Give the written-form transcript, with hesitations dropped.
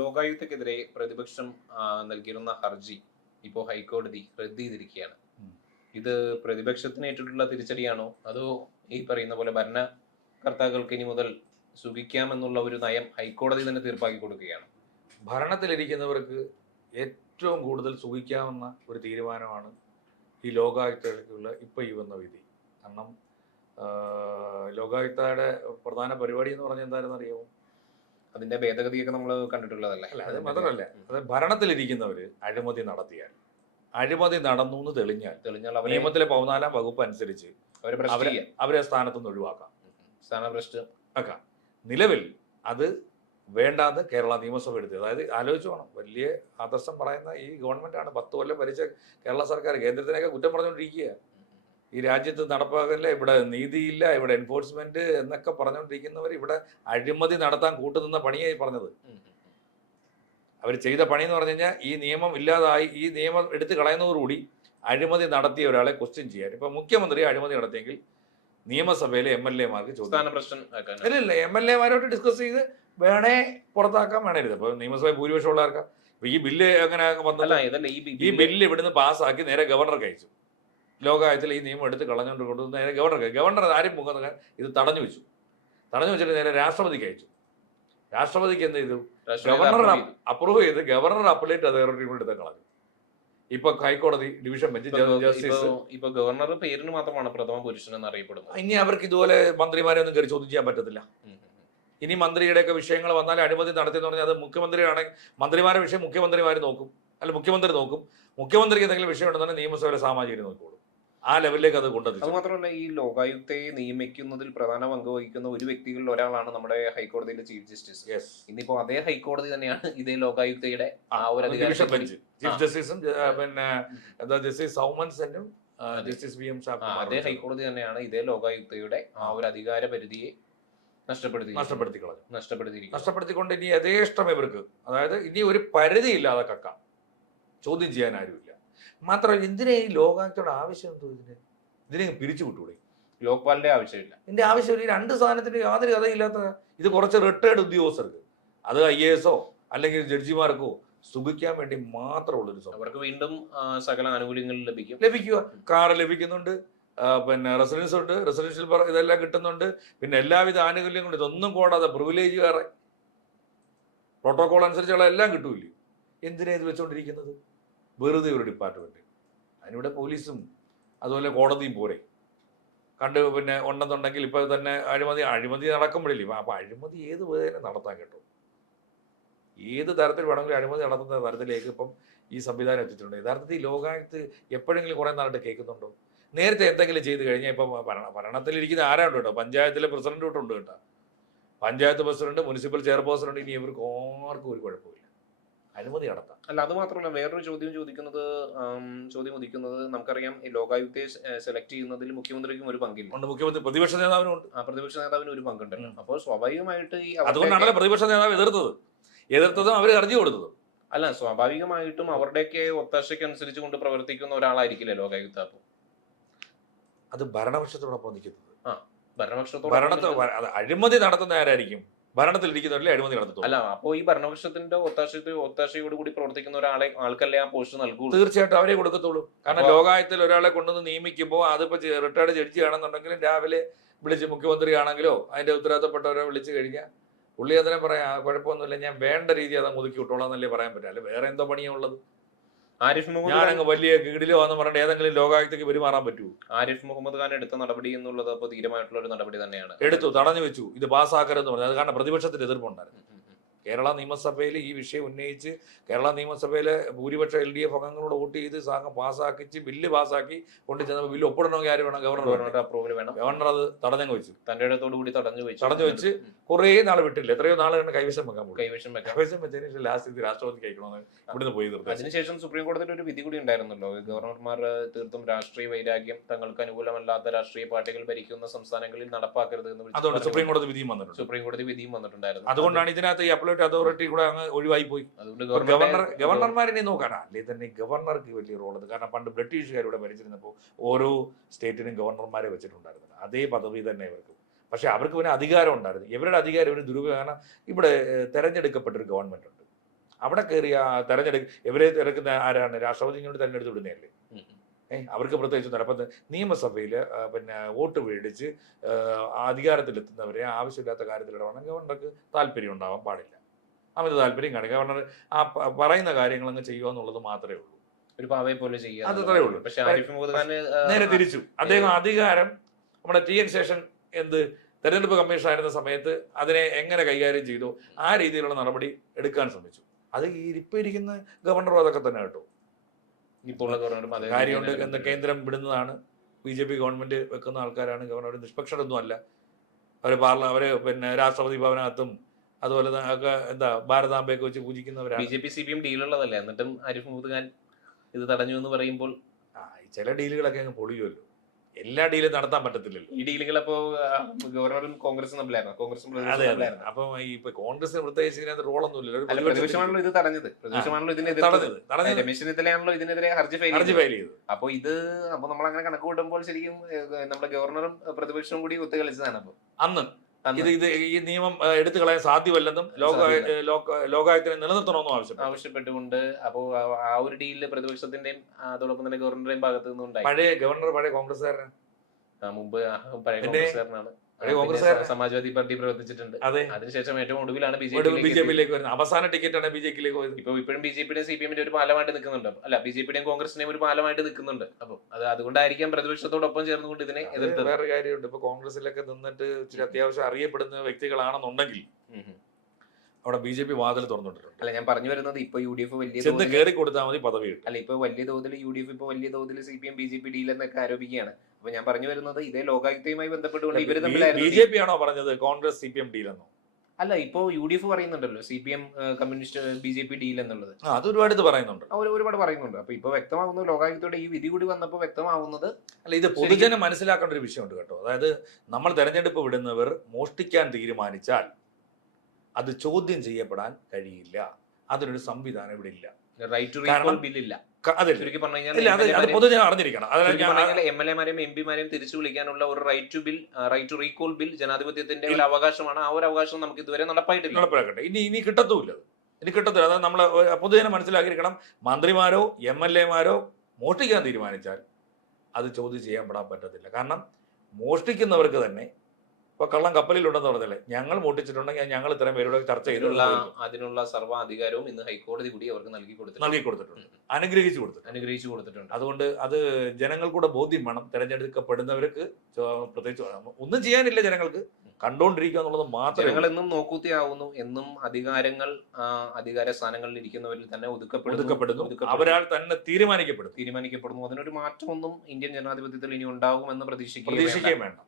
ലോകായുക്തക്കെതിരെ പ്രതിപക്ഷം നൽകിയിരുന്ന ഹർജി ഇപ്പോൾ ഹൈക്കോടതി റദ്ദ് ചെയ്തിരിക്കുകയാണ്. ഇത് പ്രതിപക്ഷത്തിന് ഏറ്റിട്ടുള്ള തിരിച്ചടിയാണോ അതോ ഈ പറയുന്ന പോലെ ഭരണകർത്താക്കൾക്ക് ഇനി മുതൽ സുഖിക്കാമെന്നുള്ള ഒരു നയം ഹൈക്കോടതി തന്നെ തീർപ്പാക്കി കൊടുക്കുകയാണ്? ഭരണത്തിലിരിക്കുന്നവർക്ക് ഏറ്റവും കൂടുതൽ സുഖിക്കാവുന്ന ഒരു തീരുമാനമാണ് ഈ ലോകായുക്തയ്ക്കുള്ള ഇപ്പോൾ ഈ വന്ന വിധി. കാരണം ലോകായുക്തയുടെ പ്രധാന പരിപാടി എന്ന് പറഞ്ഞാൽ എന്താണെന്ന് അറിയാമോ? അതിന്റെ ഭേദഗതിയൊക്കെ നമ്മൾ കണ്ടിട്ടുള്ളതല്ലേ? അല്ല, അത് മാത്രമല്ല, അത് ഭരണത്തിലിരിക്കുന്നവർ അഴിമതി നടത്തിയാൽ, അഴിമതി നടന്നു എന്ന് തെളിഞ്ഞാൽ നിയമത്തിലെ 14-ാം വകുപ്പ് അനുസരിച്ച് അവരെ സ്ഥാനത്ത് നിന്ന് ഒഴിവാക്കാം, സ്ഥാനഭ്രഷ്ട് ആക്കാം. നിലവിൽ അത് വേണ്ടാന്ന് കേരള നിയമസഭ എടുത്തത്. അതായത് ആലോചിച്ച് വേണം, വലിയ ആദർശം പറയുന്ന ഈ ഗവൺമെന്റാണ് 10 കൊല്ലം ഭരിച്ച കേരള സർക്കാർ കേന്ദ്രത്തിനൊക്കെ കുറ്റം പറഞ്ഞുകൊണ്ടിരിക്കുക. ഈ രാജ്യത്ത് നടപ്പാക്കില്ല, ഇവിടെ നീതിയില്ല, ഇവിടെ എൻഫോഴ്സ്മെന്റ് എന്നൊക്കെ പറഞ്ഞുകൊണ്ടിരിക്കുന്നവർ ഇവിടെ അഴിമതി നടത്താൻ കൂട്ടുനിന്ന പണിയായി പറഞ്ഞത്. അവർ ചെയ്ത പണി എന്ന് പറഞ്ഞു കഴിഞ്ഞാൽ ഈ നിയമം ഇല്ലാതായി, ഈ നിയമം എടുത്തു കളയുന്നതോടുകൂടി അഴിമതി നടത്തിയ ഒരാളെ ക്വസ്റ്റ്യൻ ചെയ്യാൻ. ഇപ്പൊ മുഖ്യമന്ത്രി അഴിമതി നടത്തിയെങ്കിൽ നിയമസഭയിലെ MLA-മാർക്ക് ചോദ്യം ഇല്ല, MLA-മാരോട്ട് ഡിസ്കസ് ചെയ്ത് വേണേ പുറത്താക്കാൻ വേണരുത്. ഇപ്പൊ നിയമസഭ ഭൂരിപക്ഷം ഉള്ളവർക്ക് ഈ ബില്ല് അങ്ങനെ വന്നല്ല, ഈ ബില്ല് ഇവിടുന്ന് പാസ്സാക്കി നേരെ ഗവർണർക്ക് അയച്ചു. ലോകായുക്തത്തിൽ ഈ നിയമം എടുത്ത് കളഞ്ഞുകൊണ്ട് കൊണ്ട് നേരെ ഗവർണർ ആരും മുഖം ഇത് തടഞ്ഞു വെച്ചിട്ട് നേരെ രാഷ്ട്രപതിക്ക് അയച്ചു. രാഷ്ട്രപതിക്ക് എന്ത് ചെയ്തു? ഗവർണർ അപ്രൂവ് ചെയ്ത് ഗവർണർ അപ്പലേറ്റ് അതോറിറ്റി എടുത്ത് കളഞ്ഞു. ഇപ്പൊ ഹൈക്കോടതി ഡിവിഷൻ ബെഞ്ച് ജസ്റ്റിസ് ഇപ്പൊ ഗവർണർ പേരിന് മാത്രമാണ് പ്രഥമ പുരുഷൻ എന്ന് അറിയപ്പെടുന്നത്. ഇനി അവർക്ക് ഇതുപോലെ മന്ത്രിമാരെ ഒന്നും കയറി ചോദ്യം ചെയ്യാൻ പറ്റത്തില്ല. ഇനി മന്ത്രിയുടെയൊക്കെ വിഷയങ്ങൾ വന്നാൽ അഴിമതി നടത്തിയെന്ന് പറഞ്ഞാൽ അത് മുഖ്യമന്ത്രിയാണെങ്കിൽ മന്ത്രിമാരുടെ വിഷയം മുഖ്യമന്ത്രിമാർ നോക്കും, അല്ല മുഖ്യമന്ത്രി നോക്കും. മുഖ്യമന്ത്രിക്ക് എന്തെങ്കിലും വിഷയം ഉണ്ടെന്ന് നിയമസഭയിലെ സാമാജികർ നോക്കിക്കോളും. ആ ലെവലിലേക്ക് അത് കൊണ്ടുവന്നു. അത് മാത്രമല്ല, ഈ ലോകായുക്തയെ നിയമിക്കുന്നതിൽ പ്രധാന പങ്ക് വഹിക്കുന്ന ഒരു വ്യക്തികളിൽ ഒരാളാണ് നമ്മുടെ ഹൈക്കോടതിയിലെ ചീഫ് ജസ്റ്റിസ്. ഇന്നിപ്പോ അതേ ഹൈക്കോടതി തന്നെയാണ് ഇതേ ലോകായുക്തയുടെ ആ ഒരു ഡിവിഷൻ ബെഞ്ച് ചീഫ് ജസ്റ്റിസും പിന്നെ ജസ്റ്റിസ് സൗമൻ സെന്നും ജസ്റ്റിസ് VM അതേ ഹൈക്കോടതി തന്നെയാണ് ഇതേ ലോകായുക്തയുടെ ആ ഒരു അധികാര പരിധിയെ നഷ്ടപ്പെടുത്തിക്കൊണ്ട് ഇനി യഥേഷ്ടം ഇവർക്ക്, അതായത് ഇനി ഒരു പരിധി ഇല്ലാതെ കക്കാം, ചോദ്യം ചെയ്യാൻ ആരുമില്ല. മാത്രമല്ല, എന്തിനാ ഈ ലോകായുക്തയുടെ ആവശ്യം എന്തോ? ഇതിനെ പിരിച്ചു വിട്ടൂടെ? ലോക്പാലിന്റെ ആവശ്യമില്ല, ഇതിന്റെ ആവശ്യമില്ല. ഈ 2 സാധനത്തിന് യാതൊരു കഥയില്ലാത്ത ഇത് കുറച്ച് റിട്ടയർഡ് ഉദ്യോഗസ്ഥർക്ക്, അത് IAS-ഓ അല്ലെങ്കിൽ ജഡ്ജിമാർക്കോ സുഖിക്കാൻ വേണ്ടി മാത്രമുള്ളൊരു സംഭവം. അവർക്ക് വീണ്ടും സകല ആനുകൂല്യങ്ങളും ലഭിക്കുക. കാറ് ലഭിക്കുന്നുണ്ട്, പിന്നെ റെസിഡൻസ് ഉണ്ട്, റെസിഡൻഷ്യൽ ഇതെല്ലാം കിട്ടുന്നുണ്ട്, പിന്നെ എല്ലാവിധ ആനുകൂല്യങ്ങളും. ഇതൊന്നും കൂടാതെ പ്രിവിലേജ് വേറെ, പ്രോട്ടോകോൾ അനുസരിച്ചുള്ള എല്ലാം കിട്ടൂല്ലേ? എന്തിനാ ഇത് വെച്ചുകൊണ്ടിരിക്കുന്നത്? വെറുതെ ഒരു ഡിപ്പാർട്ട്മെന്റ്. അതിനിവിടെ പോലീസും അതുപോലെ കോടതിയും പോരെ പിന്നെ ഉണ്ടെന്നുണ്ടെങ്കിൽ ഇപ്പൊ തന്നെ അഴിമതി നടക്കുമ്പോഴില്ലേ? അപ്പൊ അഴിമതി ഏത് വേദന നടത്താൻ കേട്ടോ, ഏത് തരത്തിൽ വേണമെങ്കിലും അഴിമതി നടത്തുന്ന തരത്തിലേക്ക് ഇപ്പം ഈ സംവിധാനം എത്തിയിട്ടുണ്ട്. യഥാർത്ഥത്തിൽ ലോകായുക്ത് എപ്പോഴെങ്കിലും കുറെ നാളായിട്ട് കേൾക്കുന്നുണ്ടോ? നേരത്തെ എന്തെങ്കിലും ചെയ്ത് കഴിഞ്ഞാൽ ഇപ്പം ഭരണത്തിലിരിക്കുന്ന ആരാണ്ട് കേട്ടോ, പഞ്ചായത്തിലെ പ്രസിഡന്റ് തൊട്ടുണ്ട് കേട്ടോ, പഞ്ചായത്ത് പ്രസിഡന്റ്, മുനിസിപ്പൽ ചെയർപേഴ്സൺ ഉണ്ട്. ഇനി ഇവർക്ക് ആർക്കും ഒരു കുഴപ്പമില്ല, അഴിമതി നടത്താം. അല്ല, അത് മാത്രമല്ല, വേറൊരു ചോദ്യം ഉദിക്കുന്നത് നമുക്കറിയാം, ഈ ലോകായുക്തയെ സെലക്ട് ചെയ്യുന്നതിൽ മുഖ്യമന്ത്രിക്കും ഒരു പങ്കില്ല. മുഖ്യമന്ത്രി പ്രതിപക്ഷ നേതാവിനും ഉണ്ട്. പ്രതിപക്ഷ നേതാവിന് ഒരു പങ്കുണ്ടല്ലോ. അപ്പോൾ സ്വാഭാവികമായിട്ട് അതുകൊണ്ടാണല്ലോ പ്രതിപക്ഷ നേതാവ് എതിർത്തതും അവർ ഹർജി കൊടുത്തതും. അല്ല, സ്വാഭാവികമായിട്ടും അവരുടെയൊക്കെ ഒത്താശയ്ക്കനുസരിച്ച് കൊണ്ട് പ്രവർത്തിക്കുന്ന ഒരാളായിരിക്കില്ലേ ലോകായുക്ത? അപ്പോൾ അത് ഭരണപക്ഷത്തോടൊപ്പം നിൽക്കുന്നത്. ഭരണപക്ഷത്തോട് അഴിമതി നടത്തുന്ന ആരായിരിക്കും? ഭരണത്തിലിരിക്കുന്നവരല്ലേ അഴിമതി നടത്തും. അല്ല, അപ്പോ ഈ ഭരണപക്ഷത്തിന്റെ ഒത്താശയോട് കൂടി പ്രവർത്തിക്കുന്ന ആൾക്കല്ലേ ആ പോസ്റ്റ് നൽകുള്ളൂ? തീർച്ചയായിട്ടും അവരെ കൊടുക്കത്തുള്ളൂ. കാരണം ലോകായുക്തത്തിൽ ഒരാളെ കൊണ്ടുവന്ന് നിയമിക്കുമ്പോൾ അതിപ്പോ റിട്ടയർഡ് ജഡ്ജി ആണെന്നുണ്ടെങ്കിലും രാവിലെ വിളിച്ച് മുഖ്യമന്ത്രി ആണെങ്കിലോ അതിന്റെ ഉത്തരവാദിത്തപ്പെട്ടവരെ വിളിച്ചു കഴിഞ്ഞാൽ പുള്ളി അതിനെ പറയാം, കുഴപ്പമൊന്നുമില്ല, ഞാൻ വേണ്ട രീതി അത് ഒതുക്കി വിട്ടോളാം എന്നല്ലേ പറയാൻ പറ്റും. അല്ലെ വേറെ എന്തോ പണിയാ ഉള്ളത്? ഞാനങ്ങ് വലിയ കീടിലോ എന്ന് പറഞ്ഞിട്ട് ഏതെങ്കിലും ലോകായുക്തയ്ക്ക് പെരുമാറാൻ പറ്റുമോ? ആരിഫ് മുഹമ്മദ് ഖാൻ എടുത്ത നടപടി എന്നുള്ളത് അപ്പോൾ ധീരമായിട്ടുള്ള ഒരു നടപടി തന്നെയാണ്. എടുത്തു, തടഞ്ഞു വെച്ചു, ഇത് പാസ്സാക്കരുതെന്ന് പറഞ്ഞു. അത് കാരണം പ്രതിപക്ഷത്തിന് എതിർപ്പുണ്ടായിരുന്നു. കേരള നിയമസഭയിൽ ഈ വിഷയം ഉന്നയിച്ച് കേരള നിയമസഭയിലെ ഭൂരിപക്ഷ LDF അംഗങ്ങളോട് വോട്ട് ചെയ്ത് പാസ്സാക്കിച്ച് ബില്ല് പാസ്സാക്കി കൊണ്ടു ചെന്നപ്പോൾ ബില്ല് ഒപ്പിടണമെങ്കിൽ ആര് വേണം? ഗവർണറുടെ അപ്രൂവൽ വേണം. ഗവർണർ അത് തടഞ്ഞു വെച്ചു, തന്റെ ഇടത്തോടു കൂടി തടഞ്ഞു വെച്ച് കുറേ നാൾ വിട്ടില്ല. എത്രയോ നാളാണ് കൈവശം വെക്കാൻ പോകും. കൈവശം വെച്ചതിന് ശേഷം ലാസ്റ്റ് ഇത് രാഷ്ട്രപതിക്ക് അയക്കണമെന്ന് ഇവിടുന്ന് പോയി നിർത്തി. അതിനുശേഷം സുപ്രീം കോടതിയിൽ ഒരു വിധി കൂടി ഉണ്ടായിരുന്നല്ലോ, ഗവർണർമാർ തീർത്തും രാഷ്ട്രീയ വൈരാഗ്യം, തങ്ങൾക്ക് അനുകൂലമല്ലാത്ത രാഷ്ട്രീയ പാർട്ടികൾ ഭരിക്കുന്ന സംസ്ഥാനങ്ങളിൽ നടപ്പാക്കരുത് എന്ന്. അതുകൊണ്ട് സുപ്രീം കോടതി വിധിയും വന്നിട്ടുണ്ടായിരുന്നു. അതുകൊണ്ടാണ് ഇതിനകത്ത് ഈ അപ്പലേറ്റ് അതോറിറ്റി കൂടെ അങ്ങ് ഒഴിവായി പോയി. അതുകൊണ്ട് ഗവർണർമാരെ നോക്കാനാ അല്ലേ തന്നെ ഗവർണർക്ക് വലിയ റോളത്. കാരണം പണ്ട് ബ്രിട്ടീഷുകാരിവിടെ ഭരിച്ചിരുന്നപ്പോൾ ഓരോ സ്റ്റേറ്റിനും ഗവർണർമാരെ വെച്ചിട്ടുണ്ടായിരുന്നു. അതേ പദവി തന്നെ ഇവർക്ക്. പക്ഷെ അവർക്ക് പിന്നെ അധികാരം ഉണ്ടായിരുന്നു. ഇവരുടെ അധികാരം ഇവർ ദുരുപയോഗം. കാരണം ഇവിടെ തെരഞ്ഞെടുക്കപ്പെട്ടൊരു ഗവൺമെന്റ് ഉണ്ട്, അവിടെ കയറി ഇവരെ തിരക്കുന്ന ആരാണ്? രാഷ്ട്രപതി ഇങ്ങോട്ട് തെരഞ്ഞെടുത്ത് വിടുന്നതല്ലേ. അവർക്ക് പ്രത്യേകിച്ച് അപ്പം നിയമസഭയിൽ പിന്നെ വോട്ട് മേടിച്ച് അധികാരത്തിലെത്തുന്നവരെ ആവശ്യമില്ലാത്ത കാര്യത്തിൽ ഇടപെടാൻ ഗവർണർക്ക് താല്പര്യം ഉണ്ടാവാൻ പാടില്ല. അമിത താല്പര്യം കാണിക്കുക. ഗവർണർ ആ പറയുന്ന കാര്യങ്ങൾ അങ്ങ് ചെയ്യുക എന്നുള്ളത് മാത്രമേ ഉള്ളൂ. ഒരു പാവയെ പോലെ ചെയ്യുക, അതത്രേ ഉള്ളൂ. പക്ഷെ ആരിഫ് മുഹമ്മദ് ഖാൻ നേരെ തിരിച്ചു. അദ്ദേഹം അധികാരം നമ്മുടെ ടി എൻ ശേഷൻ തെരഞ്ഞെടുപ്പ് കമ്മീഷൻ ആയിരുന്ന സമയത്ത് അതിനെ എങ്ങനെ കൈകാര്യം ചെയ്തു ആ രീതിയിലുള്ള നടപടി എടുക്കാൻ ശ്രമിച്ചു. അത് ഇപ്പൊ ഇരിക്കുന്ന ഗവർണറും അതൊക്കെ തന്നെ കേട്ടോ. ഇപ്പോൾ കാര്യമുണ്ട് എന്ന് കേന്ദ്രം വിടുന്നതാണ്. BJP ഗവൺമെന്റ് വെക്കുന്ന ആൾക്കാരാണ്. ഗവർണർ നിഷ്പക്ഷരൊന്നും അല്ല. അവര് പിന്നെ രാഷ്ട്രപതി ഭവനകത്തും അതുപോലെ ഒക്കെ എന്താ ഭാരതാംബയൊക്കെ വെച്ച് പൂജിക്കുന്നവരാണ്. BJP CPM ഡീലുള്ളതല്ലേ, എന്നിട്ടും ആരിഫ് മുഹമ്മദ് ഖാൻ ഇത് തടഞ്ഞു എന്ന് പറയുമ്പോൾ ചില ഡീലുകളൊക്കെ അങ്ങ് പൊളിയുമല്ലോ. എല്ലാ ഡീലും നടത്താൻ പറ്റത്തില്ലല്ലോ. ഈ ഡീലുകൾ അപ്പോ ഗവർണറും കോൺഗ്രസും തമ്മിലായിരുന്നു. കോൺഗ്രസും അതെ അതെ. അപ്പൊ ഇപ്പൊ കോൺഗ്രസിന് പ്രത്യേകിച്ച് ഇതിനകത്ത് റോളൊന്നുമില്ലല്ലോ. പ്രതിപക്ഷമാണല്ലോ ഇത് തടഞ്ഞത്. പ്രതിപക്ഷമാണല്ലോ ഇതിനെതിരെ രമേശ് ചെന്നിത്തലയാണല്ലോ ഇതിനെതിരെ ഹർജി ഫയൽ ചെയ്തത്. അപ്പൊ നമ്മൾ അങ്ങനെ കണക്ക് കൂട്ടുമ്പോൾ ശരിക്കും നമ്മുടെ ഗവർണറും പ്രതിപക്ഷവും കൂടി ഒത്തുകളിച്ചതാണ്. അപ്പൊ അന്ന് ഈ നിയമം എടുത്തു കളയാൻ സാധ്യമല്ലെന്നും ലോകായുക്തനെ നിലനിർത്തണമെന്നും ആവശ്യപ്പെട്ടുകൊണ്ട് അപ്പോ ആ ഒരു ഡീലില് പ്രതിപക്ഷത്തിന്റെയും അതോടൊപ്പം തന്നെ ഗവർണറുടെയും ഭാഗത്തു നിന്നുണ്ടായി. പഴയ കോൺഗ്രസ്സുകാരനാണ്. മുമ്പ് പഴയ കോൺഗ്രസ്സുകാരനാണ്. സമാജ്വാദി പാർട്ടി പ്രവർത്തിച്ചിട്ടുണ്ട്. അതിനുശേഷം ഏറ്റവും ഒടുവിലാണ് BJPയിലേക്ക് വരുന്നത്. അവസാന ടിക്കറ്റാണ് BJPയിലേക്ക് പോയത്. ഇപ്പോഴും BJPയുടെയും CPMന്റെ ഒരു പാലമായിട്ട് നിൽക്കുന്നുണ്ട്. അല്ല, BJPയുടെയും കോൺഗ്രസിന്റെയും ഒരു പാലമായിട്ട് നിൽക്കുന്നുണ്ട്. അപ്പൊ അതുകൊണ്ടായിരിക്കാം പ്രതിപക്ഷത്തോടൊപ്പം ചേർന്നുകൊണ്ട് ഇതിനെ എതിർത്തത്. വേറെ കാര്യമുണ്ട്. ഇപ്പൊ കോൺഗ്രസിലൊക്കെ നിന്നിട്ട് ഇച്ചിരി അത്യാവശ്യം അറിയപ്പെടുന്ന വ്യക്തികളാണെന്നുണ്ടെങ്കിൽ അവിടെ BJP വാതിൽ തുറന്നിട്ടുണ്ട്. അല്ല, ഞാൻ പറഞ്ഞു വരുന്നത് ഇപ്പൊ UDF വലിയ കയറി കൊടുത്താൽ മതി പദവി. അല്ല, ഇപ്പൊ വലിയ തോതിൽ UDF ഇപ്പൊ വലിയ തോതിൽ CPM BJP ഡീൽ എന്നൊക്കെ ആരോപിക്കുകയാണ്. അപ്പൊ ഞാൻ പറഞ്ഞു വരുന്നത് ഇതേ ലോകായുക്തയുമായി ബന്ധപ്പെട്ടുകൊണ്ട് ഇവര് തമ്മിലായിരുന്നു. BJP ആണോ പറഞ്ഞത് കോൺഗ്രസ് CPM ഡീൽ എന്നോ? അല്ല, ഇപ്പൊ UDF പറയുന്നുണ്ടല്ലോ CPM കമ്മ്യൂണിസ്റ്റ് BJP ഡീൽ എന്നുള്ളത്. അത് ഒരുപാട് പറയുന്നുണ്ട്. ഒരുപാട് പറയുന്നുണ്ട്. അപ്പൊ ഇപ്പൊ വ്യക്തമാകുന്നു, ലോകായുക്തയുടെ ഈ വിധി കൂടി വന്നപ്പോൾ വ്യക്തമാവുന്നത്. അല്ല, ഇത് പൊതുജനം മനസ്സിലാക്കേണ്ട ഒരു വിഷയമുണ്ട് കേട്ടോ. അതായത് നമ്മൾ തെരഞ്ഞെടുപ്പ് വിടുന്നവർ മോഷ്ടിക്കാൻ തീരുമാനിച്ചാൽ അത് ചോദ്യം ചെയ്യപ്പെടാൻ കഴിയില്ല. അതിനൊരു സംവിധാനം ഇവിടെ ഇല്ല. റൈറ്റ് ടു റീകോൾ ബിൽ ഇല്ല. പൊതുജനം അറിഞ്ഞിരിക്കണം. MLA-മാരെയും MP-മാരെയും തിരിച്ചു വിളിക്കാനുള്ള ഒരു റൈറ്റ് ടു റീകോൾ ബിൽ ജനാധിപത്യത്തിന്റെ ഒരു അവകാശമാണ്. ആ ഒരു അവകാശം നമുക്ക് ഇതുവരെ നടപ്പാക്കട്ടെ. ഇനി കിട്ടത്തുമില്ല. അതായത് നമ്മളെ പൊതുജനം മനസ്സിലാക്കിയിരിക്കണം. മന്ത്രിമാരോ MLA-മാരോ മോഷ്ടിക്കാൻ തീരുമാനിച്ചാൽ അത് ചോദ്യം ചെയ്യപ്പെടാൻ പറ്റത്തില്ല. കാരണം മോഷ്ടിക്കുന്നവർക്ക് തന്നെ ഇപ്പൊ കള്ളം കപ്പലിലുണ്ടെന്ന് പറഞ്ഞല്ലേ, ഞങ്ങൾ മോഷ്ടിച്ചിട്ടുണ്ടെങ്കിൽ ഞങ്ങൾ ഇത്രയും പേരോട് ചർച്ച ചെയ്തിട്ടുള്ള അതിനുള്ള സർവ്വ അധികാരവും ഇന്ന് ഹൈക്കോടതി കൂടി അവർക്ക് നൽകി കൊടുത്തിട്ടുണ്ട്. അനുഗ്രഹിച്ചു കൊടുത്തിട്ടുണ്ട്. അതുകൊണ്ട് അത് ജനങ്ങൾക്കൂടെ ബോധ്യം വേണം. തെരഞ്ഞെടുക്കപ്പെടുന്നവർക്ക് പ്രത്യേകിച്ച് ഒന്നും ചെയ്യാനില്ല. ജനങ്ങൾക്ക് കണ്ടോണ്ടിരിക്കുക എന്നുള്ളത് മാത്രമേ. ജനങ്ങൾ എന്നും നോക്കൂത്തിയാവുന്നു. എന്നും അധികാര സ്ഥാനങ്ങളിൽ ഇരിക്കുന്നവരിൽ തന്നെ ഒതുക്കപ്പെടുന്നു. അവരാൽ തന്നെ തീരുമാനിക്കപ്പെടുന്നു. അതിനൊരു മാറ്റമൊന്നും ഇന്ത്യൻ ജനാധിപത്യത്തിൽ ഇനി ഉണ്ടാകുമെന്ന് പ്രതീക്ഷിക്കുകയും വേണ്ട.